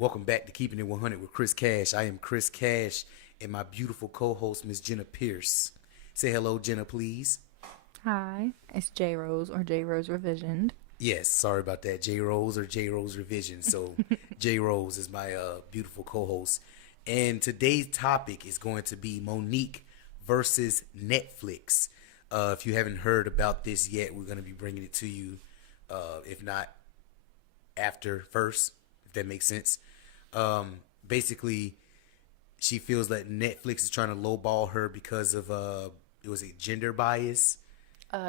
Welcome back to Keeping It 100 with Chris Cash. I am Chris Cash and my beautiful co-host, Miss Jenna Pierce. Say hello, Jenna, please. Hi, it's JRose or JRoseRevisioned. Yes, sorry about that. JRose or JRoseRevisioned. So JRose is my beautiful co-host. And today's topic is going to be Monique versus Netflix. If you haven't heard about this yet, we're going to be bringing it to you. If not after first, if that makes sense. Basically, she feels that Netflix is trying to lowball her because of it was a gender bias.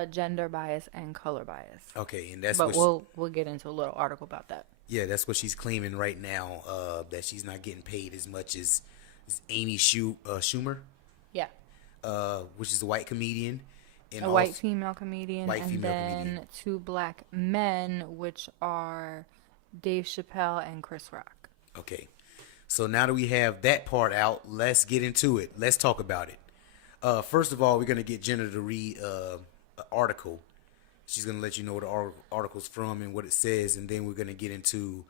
Gender bias and color bias. Okay, and that's But what we'll get into a little article about that. yeah, that's what she's claiming right now. That she's not getting paid as much as Amy Schumer, Yeah, which is a white comedian, and a white female comedian, white and female then comedian. two black men, which are Dave Chappelle and Chris Rock. Okay, so now that we have that part out, let's get into it. Let's talk about it. First of all, we're gonna get Jenna to read an article. She's gonna let you know what the article's from and what it says, and then we're gonna get into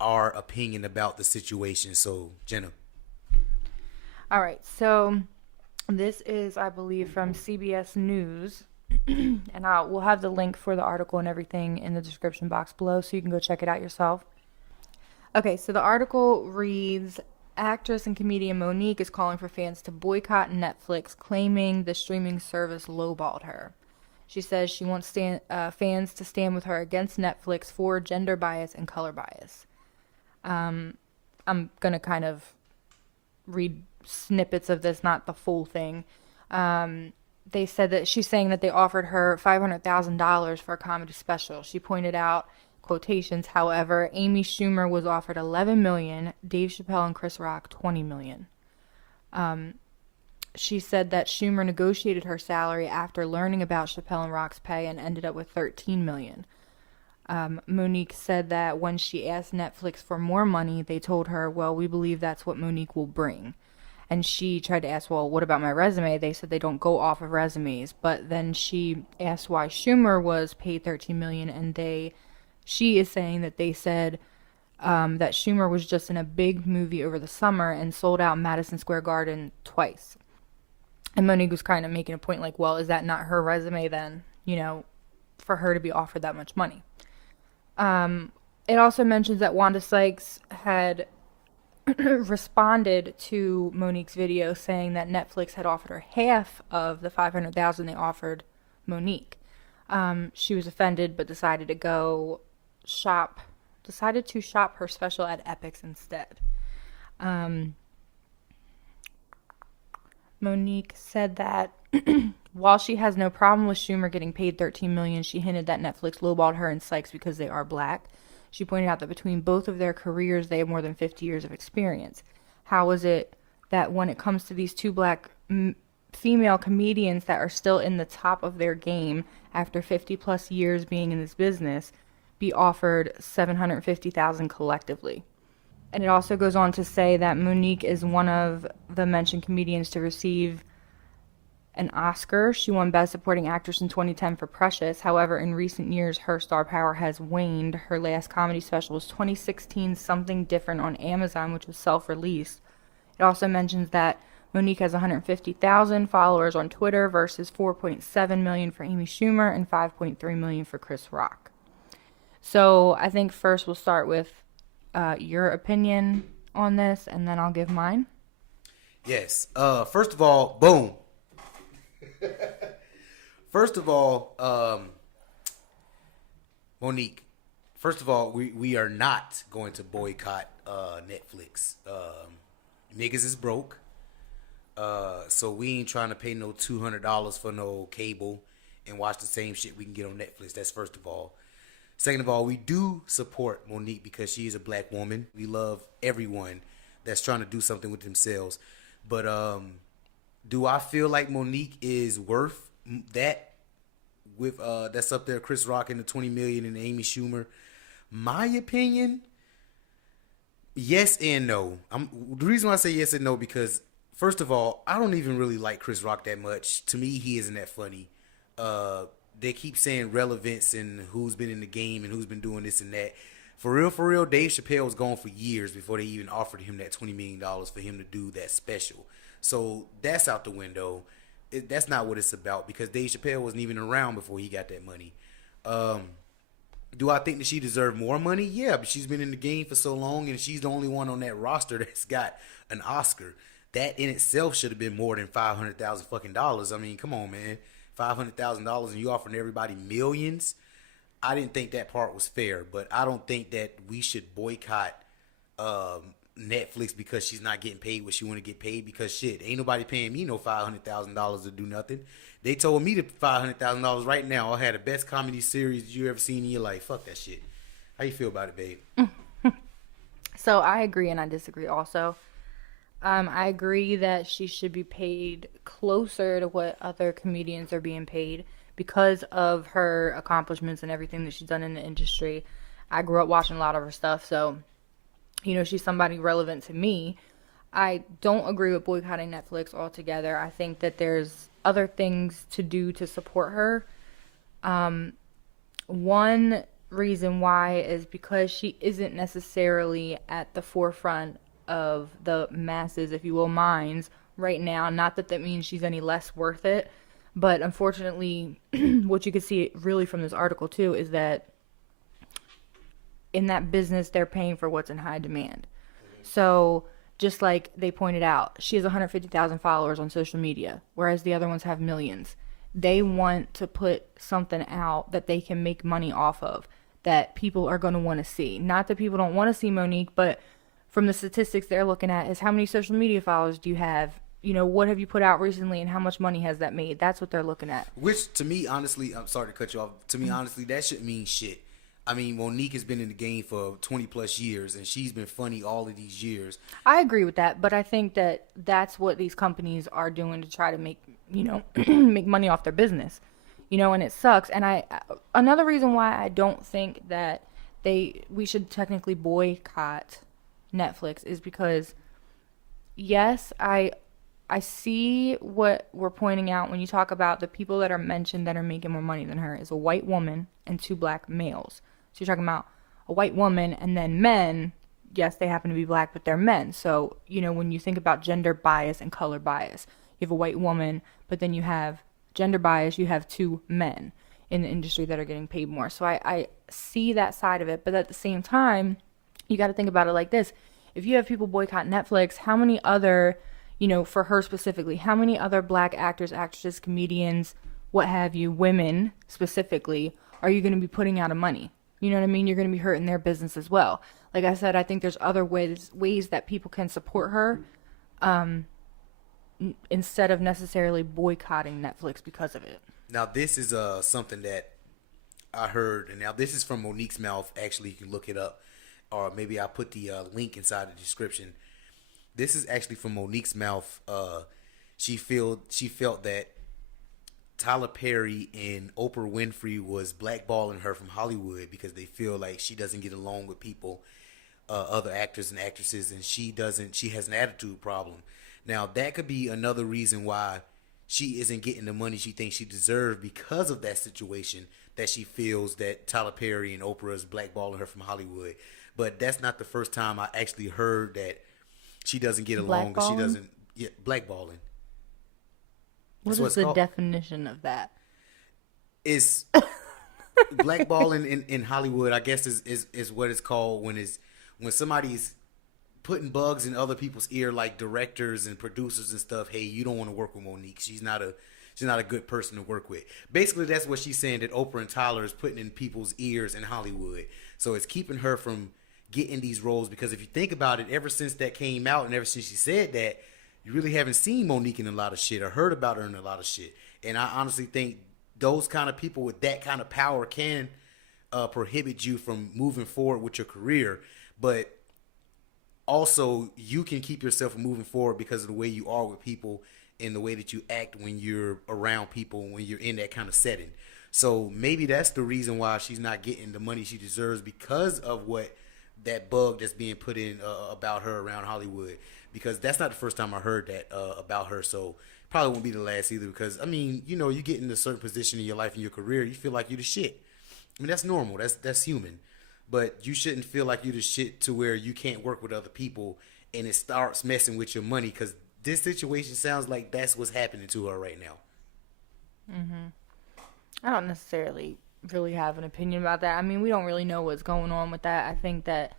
our opinion about the situation. So, Jenna. All right, so this is, I believe, from CBS News, and we'll have the link for the article and everything in the description box below, so you can go check it out yourself. Okay, so the article reads, actress and comedian Monique is calling for fans to boycott Netflix, claiming the streaming service lowballed her. She says she wants fans to stand with her against Netflix for gender bias and color bias. I'm going to kind of read snippets of this, not the full thing. They said that she's saying that they offered her $500,000 for a comedy special. She pointed out, quotations, however, Amy Schumer was offered $11 million, Dave Chappelle and Chris Rock $20 million. She said that Schumer negotiated her salary after learning about Chappelle and Rock's pay and ended up with $13 million. Monique said that when she asked Netflix for more money, they told her, well, we believe that's what Monique will bring. And she tried to ask, well, what about my resume? They said they don't go off of resumes. But then she asked why Schumer was paid $13 million, and she is saying that they said that Schumer was just in a big movie over the summer and sold out Madison Square Garden twice. And Monique was kind of making a point like, well, is that not her resume then, for her to be offered that much money? It also mentions that Wanda Sykes had responded to Monique's video saying that Netflix had offered her half of the $500,000 they offered Monique. She was offended but decided to shop her special at Epix instead. Monique said that while she has no problem with Schumer getting paid $13 million, she hinted that Netflix lowballed her and Sykes because they are black. She pointed out that between both of their careers, they have more than 50 years of experience. How is it that when it comes to these two black female comedians that are still in the top of their game after 50 plus years being in this business, be offered $750,000 collectively? And it also goes on to say that Monique is one of the mentioned comedians to receive an Oscar. She won Best Supporting Actress in 2010 for Precious. However, in recent years, her star power has waned. Her last comedy special was 2016 Something Different on Amazon, which was self-released. It also mentions that Monique has 150,000 followers on Twitter versus 4.7 million for Amy Schumer and 5.3 million for Chris Rock. So I think first we'll start with your opinion on this, and then I'll give mine. Yes. First of all, boom. First of all, Monique. First of all, we are not going to boycott Netflix. Niggas is broke. So we ain't trying to pay no $200 for no cable and watch the same shit we can get on Netflix. That's first of all. Second of all, we do support Monique because she is a black woman. We love everyone that's trying to do something with themselves. But do I feel like Monique is worth that? With that's up there, Chris Rock and the $20 million and Amy Schumer. My opinion, yes and no. The reason why I say yes and no because first of all, I don't even really like Chris Rock that much. To me, he isn't that funny. They keep saying relevance and who's been in the game and who's been doing this and that. For real, Dave Chappelle was gone for years before they even offered him that $20 million for him to do that special. So that's out the window. That's not what it's about because Dave Chappelle wasn't even around before he got that money. Do I think that she deserved more money? Yeah, but she's been in the game for so long, and she's the only one on that roster that's got an Oscar. That in itself should have been more than $500,000 fucking dollars. I mean, come on, man, $500,000, and you offering everybody millions. I didn't think that part was fair, but I don't think that we should boycott Netflix because she's not getting paid what she want to get paid. Because shit, ain't nobody paying me no $500,000 to do nothing. They told me the $500,000 right now. I had the best comedy series you ever seen in your life. Fuck that shit. How you feel about it, babe? So I agree and I disagree also. I agree that she should be paid closer to what other comedians are being paid because of her accomplishments and everything that she's done in the industry. I grew up watching a lot of her stuff, so, you know, she's somebody relevant to me. I don't agree with boycotting Netflix altogether. I think that there's other things to do to support her. One reason why is because she isn't necessarily at the forefront of the masses, if you will, minds right now. Not that that means she's any less worth it, but unfortunately, what you can see really from this article too is that in that business, they're paying for what's in high demand. So just like they pointed out, she has 150,000 followers on social media, whereas the other ones have millions. They want to put something out that they can make money off of, that people are going to want to see. Not that people don't want to see Monique, but from the statistics they're looking at is how many social media followers do you have? You know, what have you put out recently and how much money has that made? That's what they're looking at. Which, to me, honestly, I'm sorry to cut you off. To me, honestly, that shouldn't mean shit. I mean, Monique has been in the game for 20 plus years, and she's been funny all of these years. I agree with that, but I think that that's what these companies are doing to try to make, you know, make money off their business, you know, and it sucks. And another reason why I don't think that we should technically boycott Netflix is because, yes, I see what we're pointing out when you talk about the people that are mentioned that are making more money than her is a white woman and 2 black males. So you're talking about a white woman and then men. Yes, they happen to be black, but they're men. So, you know, when you think about gender bias and color bias, you have a white woman, but then you have gender bias, you have 2 men in the industry that are getting paid more. So I see that side of it. But at the same time, you got to think about it like this. If you have people boycott Netflix, how many other, you know, for her specifically, how many other black actors, actresses, comedians, what have you, women specifically, are you going to be putting out of money? You know what I mean? You're going to be hurting their business as well. Like I said, I think there's other ways that people can support her instead of necessarily boycotting Netflix because of it. Now, this is something that I heard, and now this is from Monique's mouth. Actually, you can look it up, or maybe I'll put the link inside the description. This is actually from Monique's mouth. She felt that Tyler Perry and Oprah Winfrey was blackballing her from Hollywood because they feel like she doesn't get along with people, other actors and actresses, and she has an attitude problem. Now, that could be another reason why she isn't getting the money she thinks she deserves because of that situation, that she feels that Tyler Perry and Oprah is blackballing her from Hollywood. But that's not the first time I actually heard that she doesn't get along because she doesn't blackballing. What is the definition of that? It's blackballing in Hollywood, I guess is what it's called when somebody's putting bugs in other people's ear, like directors and producers and stuff. Hey, you don't want to work with Monique. She's not a good person to work with. Basically, that's what she's saying, that Oprah and Tyler is putting in people's ears in Hollywood. So it's keeping her from getting these roles, because if you think about it, ever since that came out and ever since she said that, you really haven't seen Monique in a lot of shit or heard about her in a lot of shit. And I honestly think those kind of people with that kind of power can prohibit you from moving forward with your career. But also, you can keep yourself from moving forward because of the way you are with people and the way that you act when you're around people, when you're in that kind of setting. So maybe that's the reason why she's not getting the money she deserves, because of what that bug that's being put in about her around Hollywood. Because that's not the first time I heard that about her. So probably won't be the last either. Because, I mean, you know, you get in a certain position in your life and your career, you feel like you're the shit. I mean, that's normal. That's human. but you shouldn't feel like you're the shit to where you can't work with other people and it starts messing with your money, because this situation sounds like that's what's happening to her right now. I don't necessarily really have an opinion about that. I mean, we don't really know what's going on with that. I think that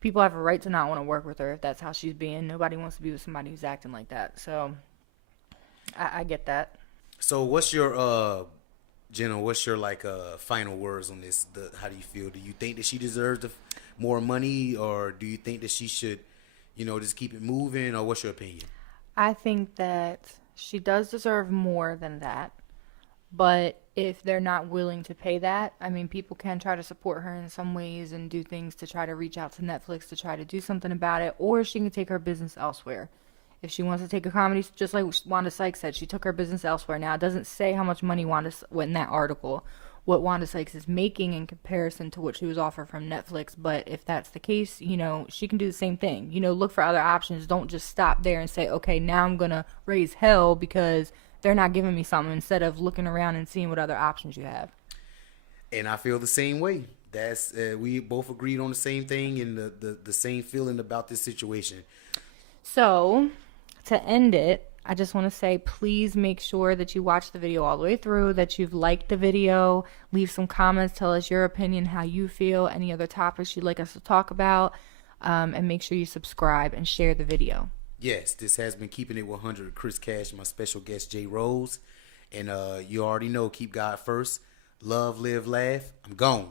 people have a right to not want to work with her if that's how she's being. Nobody wants to be with somebody who's acting like that. So I get that. So what's your Jenna, what's your final words on this? How do you feel? Do you think that she deserves more money, or do you think that she should, just keep it moving, or what's your opinion? I think that she does deserve more than that. But if they're not willing to pay that, I mean, people can try to support her in some ways and do things to try to reach out to Netflix to try to do something about it, or she can take her business elsewhere. If she wants to take a comedy, just like Wanda Sykes said, she took her business elsewhere. Now, it doesn't say how much money in that article, what Wanda Sykes is making in comparison to what she was offered from Netflix. But if that's the case, she can do the same thing. Look for other options. Don't just stop there and say, okay, now I'm going to raise hell because they're not giving me something, instead of looking around and seeing what other options you have. And I feel the same way. That's we both agreed on the same thing and the same feeling about this situation. So, to end it, I just want to say, please make sure that you watch the video all the way through, that you've liked the video, leave some comments, tell us your opinion, how you feel, any other topics you'd like us to talk about, and make sure you subscribe and share the video. Yes, this has been Keeping It 100 with Kris, Kash, and my special guest, JRose. And you already know, keep God first. Love, live, laugh. I'm gone.